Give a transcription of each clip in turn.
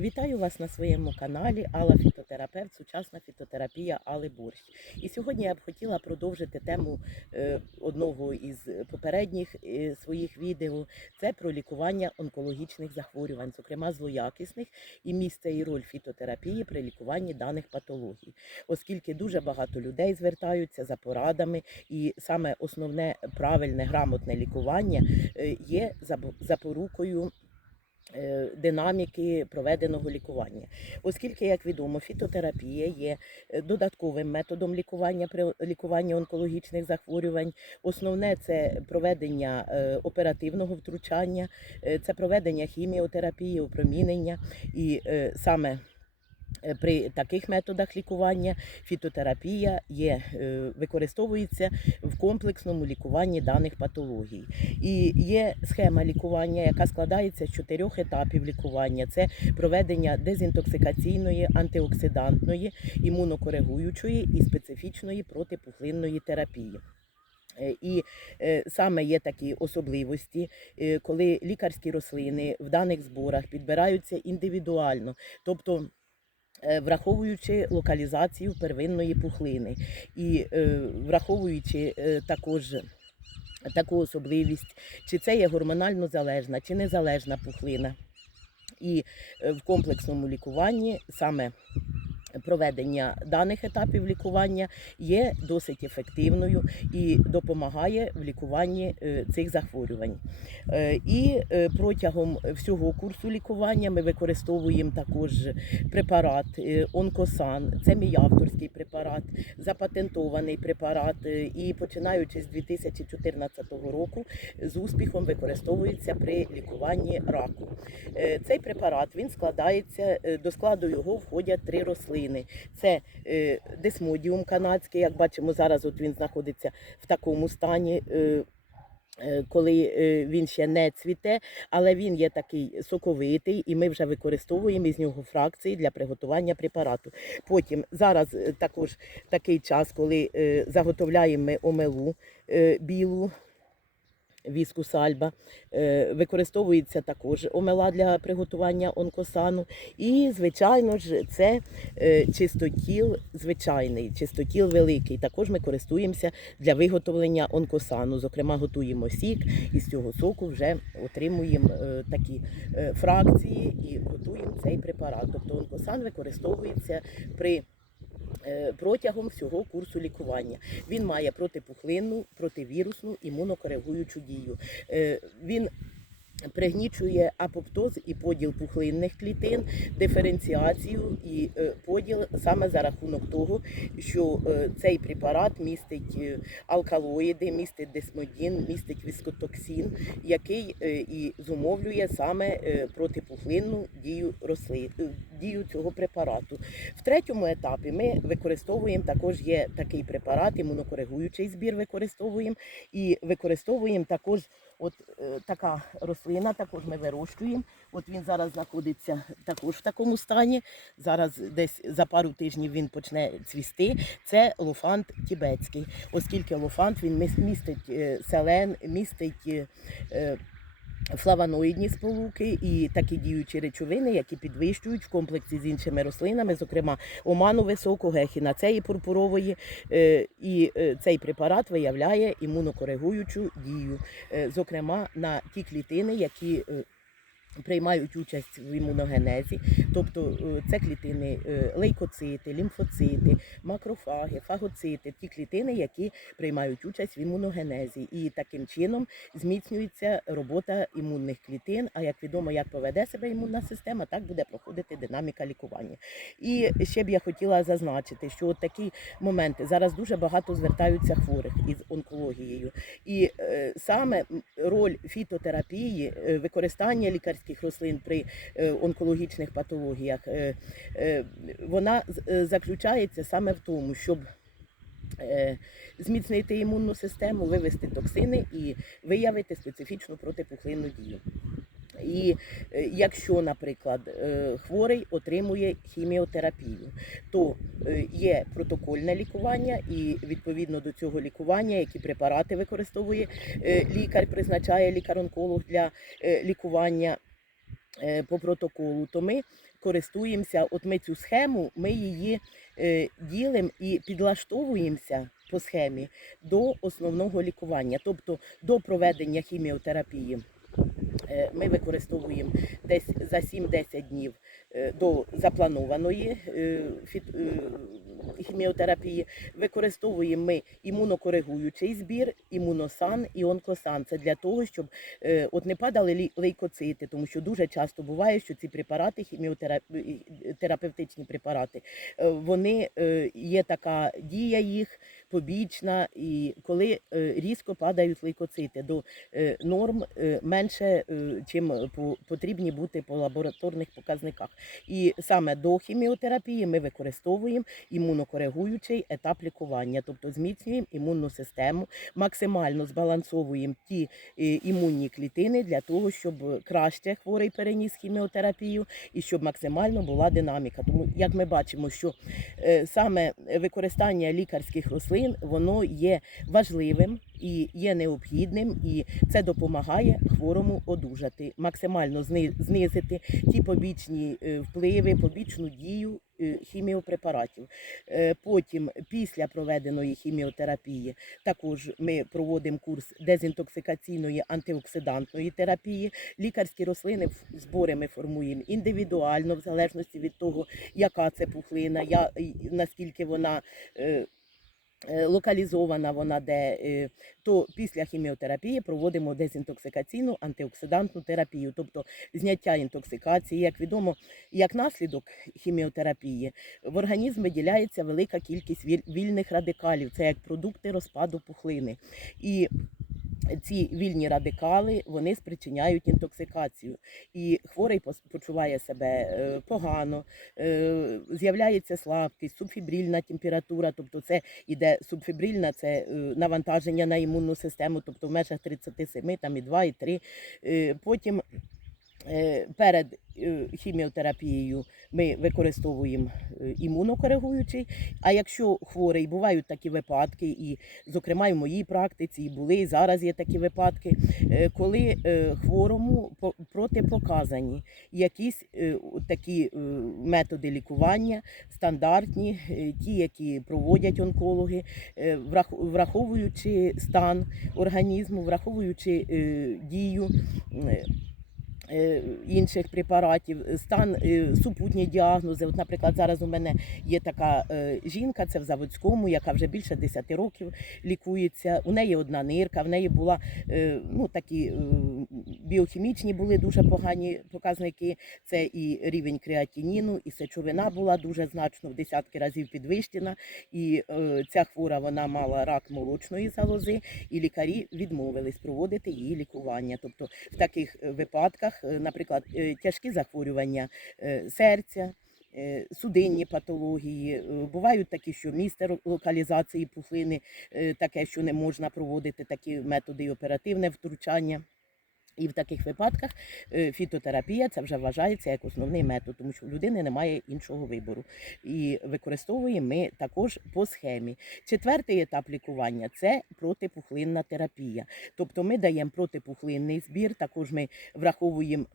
Вітаю вас на своєму каналі Алла Фітотерапевт, сучасна фітотерапія Али Борщ. І сьогодні я б хотіла продовжити тему е, одного із попередніх е, своїх відео. Це про лікування онкологічних захворювань, зокрема злоякісних, і місце і роль фітотерапії при лікуванні даних патологій, оскільки дуже багато людей звертаються за порадами, і саме основне правильне грамотне лікування е, є запорукою динаміки проведеного лікування. Оскільки, як відомо, фітотерапія є е, додатковим методом лікування при лікуванні онкологічних захворювань. Основне це проведення е, оперативного втручання, е, це проведення хіміотерапії, опромінення і е, саме. Е, При таких методах лікування фітотерапія є, е, використовується в комплексному лікуванні даних патологій. І є схема лікування, яка складається з чотирьох етапів лікування: це проведення дезінтоксикаційної, антиоксидантної, імунокоригуючої і специфічної протипухлинної терапії. Е, І саме є такі особливості, коли лікарські рослини в даних зборах підбираються індивідуально, тобто враховуючи локалізацію первинної пухлини і е, враховуючи е, також таку особливість, чи це є гормонально залежна, чи незалежна пухлина. І е, в комплексному лікуванні саме проведення даних етапів лікування є досить ефективною і допомагає в лікуванні е, цих захворювань. Е, І е, протягом всього курсу лікування ми використовуємо також препарат Онкосан. Це мій авторський препарат, запатентований препарат. І починаючи з 2014 року з успіхом використовується при лікуванні раку. Цей препарат він складається до складу його входять три рослини. Це е, десмодіум канадський. Як бачимо, зараз от він знаходиться в такому стані. е, е, Коли е, він ще не цвіте, але він є такий соковитий, і ми вже використовуємо із нього фракції для приготування препарату. Потім зараз е, також такий час, коли заготовляємо омелу білу. Віску сальба Е, використовується також омела для приготування онкосану. І, звичайно ж, це е, чистотіл звичайний, чистотіл великий. Також ми користуємося для виготовлення онкосану. Зокрема, готуємо сік, і з цього соку вже отримуємо е, такі фракції і готуємо цей препарат. Тобто онкосан використовується при Протягом всього курсу лікування він має протипухлинну, противірусну, імунокоригуючу дію. Е, Він пригнічує апоптоз і поділ пухлинних клітин, диференціацію і е, поділ саме за рахунок того, що е, цей препарат містить е, алкалоїди, містить десмодін, містить віскотоксин, який е, і зумовлює саме е, протипухлинну дію рослин, е, дію цього препарату. В третьому етапі ми використовуємо також є такий препарат, імунокоригуючий збір використовуємо і використовуємо також. От е, така рослина, також ми вирощуємо. От він зараз знаходиться також в такому стані. Зараз десь за пару тижнів він почне цвісти. Це лофант тібетський, оскільки лофант він містить е, селен, містить. е, е, Флавоноїдні сполуки і такі діючі речовини, які підвищують в комплексі з іншими рослинами, зокрема оману високу, гехінацеї пурпурової. е, І е, цей препарат виявляє імунокоригуючу дію, е, зокрема на ті клітини, які приймають участь в імуногенезі, тобто е, це клітини е, лейкоцити, лімфоцити, макрофаги, фагоцити, ті клітини, які приймають участь в імуногенезі. І таким чином зміцнюється робота імунних клітин. А як відомо, як поведе себе імунна система, так буде проходити динаміка лікування. І ще б я хотіла зазначити, що от такі моменти зараз дуже багато звертаються хворих із онкологією. І е, саме роль фітотерапії, е, використання лікарських рослин при е, онкологічних патологіях, е, вона заключається саме в тому, щоб зміцнити імунну систему, вивести токсини і виявити специфічну протипухлинну дію. І е, якщо, наприклад, е, хворий отримує хіміотерапію, то е, є протокольне лікування, і відповідно до цього лікування, які препарати використовує лікар, призначає лікар-онколог для лікування по протоколу, то ми користуємося, от ми цю схему, ми її ділимо і підлаштовуємося по схемі до основного лікування, тобто до проведення хіміотерапії. Е, Ми використовуємо десь за 7-10 днів е, до запланованої е, хіміотерапії. Використовуємо ми імунокоригуючий збір, імуносан і онкосан. Це для того, щоб е, от не падали лейкоцити, тому що дуже часто буває, що ці препарати, хіміотерапевтичні препарати, е, вони е, є така дія їх побічна, і коли е, різко падають лейкоцити до е, норм е, менше, е, чим по- потрібні бути по лабораторних показниках. І саме до хіміотерапії ми використовуємо імунокоригуючий етап лікування, тобто зміцнюємо імунну систему, максимально збалансовуємо ті е, імунні клітини для того, щоб краще хворий переніс хіміотерапію і щоб максимально була динаміка. Тому як ми бачимо, що е, саме використання лікарських рослин воно є важливим і є необхідним, і це допомагає хворому одужати, максимально зни- знизити ті побічні е, впливи, побічну дію хіміопрепаратів. Е, Потім, після проведеної хіміотерапії, також ми проводимо курс дезінтоксикаційної антиоксидантної терапії. Лікарські рослини збори ми формуємо індивідуально, в залежності від того, яка це пухлина, наскільки вона. Е, Локалізована вона де, е, то після хіміотерапії проводимо дезінтоксикаційну антиоксидантну терапію, тобто зняття інтоксикації. Як відомо, як наслідок хіміотерапії в організм виділяється велика кількість вільних радикалів, це як продукти розпаду пухлини. І ці вільні радикали вони спричиняють інтоксикацію, і хворий почуває себе е, погано, е, з'являється слабкість, субфібрильна температура, тобто це іде субфібрильна, це е, навантаження на імунну систему, тобто в межах 37, там і 2, і 3. Е, Потім перед е, хіміотерапією ми використовуємо е, імунокоригуючий. А якщо хворий, бувають такі випадки, і, зокрема, і в моїй практиці, і були, і зараз є такі випадки, е, коли е, хворому по- протипоказані якісь е, такі е, методи лікування, стандартні, е, ті, які проводять онкологи, е, враховуючи стан організму, враховуючи е, дію. Е, е, інших препаратів, стан е, супутні діагнози. От, наприклад, зараз у мене є така е, жінка, це в Заводському, яка вже більше 10 років лікується. У неї одна нирка, в неї була е, ну, такі е, біохімічні були дуже погані показники. Це і рівень креатиніну, і сечовина була дуже значно в десятки разів підвищена. І е, ця хвора вона мала рак молочної залози, і лікарі відмовились проводити її лікування. Тобто в таких е, випадках, е, наприклад, е, тяжкі захворювання е, серця. Судинні патології бувають такі, що місце локалізації пухлини таке, що не можна проводити такі методи і оперативне втручання. І в таких випадках е, фітотерапія це вже вважається як основний метод, тому що в людини немає іншого вибору. І використовуємо ми також по схемі. Четвертий етап лікування це протипухлинна терапія. Тобто ми даємо протипухлинний збір, також ми враховуємо.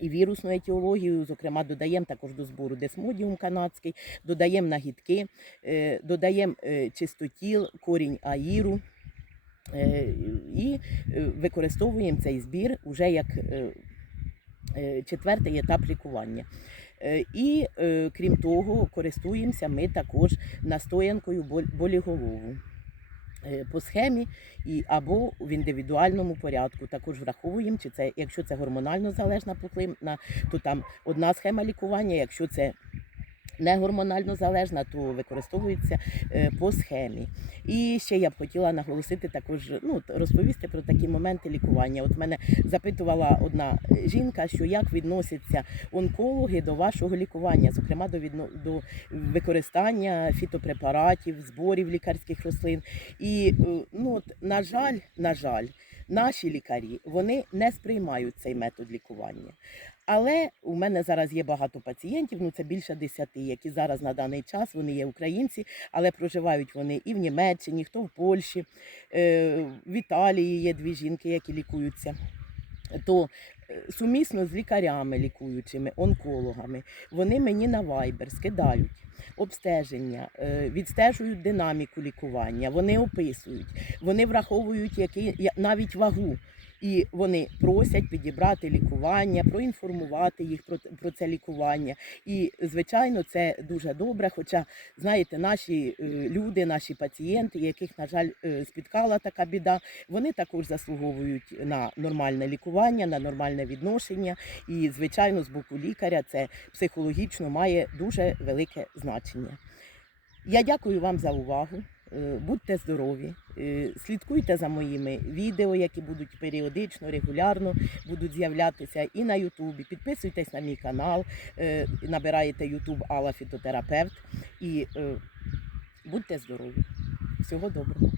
І вірусну етіологію, зокрема, додаємо також до збору десмодіум канадський, додаємо нагідки, е, додаємо е, чистотіл, корінь аїру, і е, використовуємо цей збір уже як е, е, четвертий етап лікування. Е, І е, крім того, користуємося ми також настоянкою боліголову. Е, По схемі і або в індивідуальному порядку також враховуємо, чи це якщо це гормонально залежна пухлина, то там одна схема лікування. Якщо це не гормонально залежна, то використовується е, по схемі. І ще я б хотіла наголосити також, ну розповісти про такі моменти лікування. От мене запитувала одна е, жінка, що як відносяться онкологи до вашого лікування, зокрема до відно до використання фітопрепаратів, зборів лікарських рослин. І е, ну от на жаль, на жаль, наші лікарі вони не сприймають цей метод лікування. Але у мене зараз є багато пацієнтів, ну це більше десяти, які зараз на даний час вони є українці, але проживають вони і в Німеччині, хто в Польщі, е, в Італії є дві жінки, які лікуються. То е, сумісно з лікарями лікуючими, онкологами. Вони мені на Viber скидають обстеження, е, відстежують динаміку лікування, вони описують, вони враховують які, навіть вагу. І вони просять підібрати лікування, проінформувати їх про, про це лікування. І, звичайно, це дуже добре. Хоча, знаєте, наші е, люди, наші пацієнти, яких, на жаль, е, спіткала така біда, вони також заслуговують на нормальне лікування, на нормальне відношення. І, звичайно, з боку лікаря це психологічно має дуже велике значення. Я дякую вам за увагу. Е, Будьте здорові, е, слідкуйте за моїми відео, які будуть періодично, регулярно будуть з'являтися і на Ютубі. Підписуйтесь на мій канал, е, набираєте Ютуб Алла Фітотерапевт і будьте здорові. Всього доброго.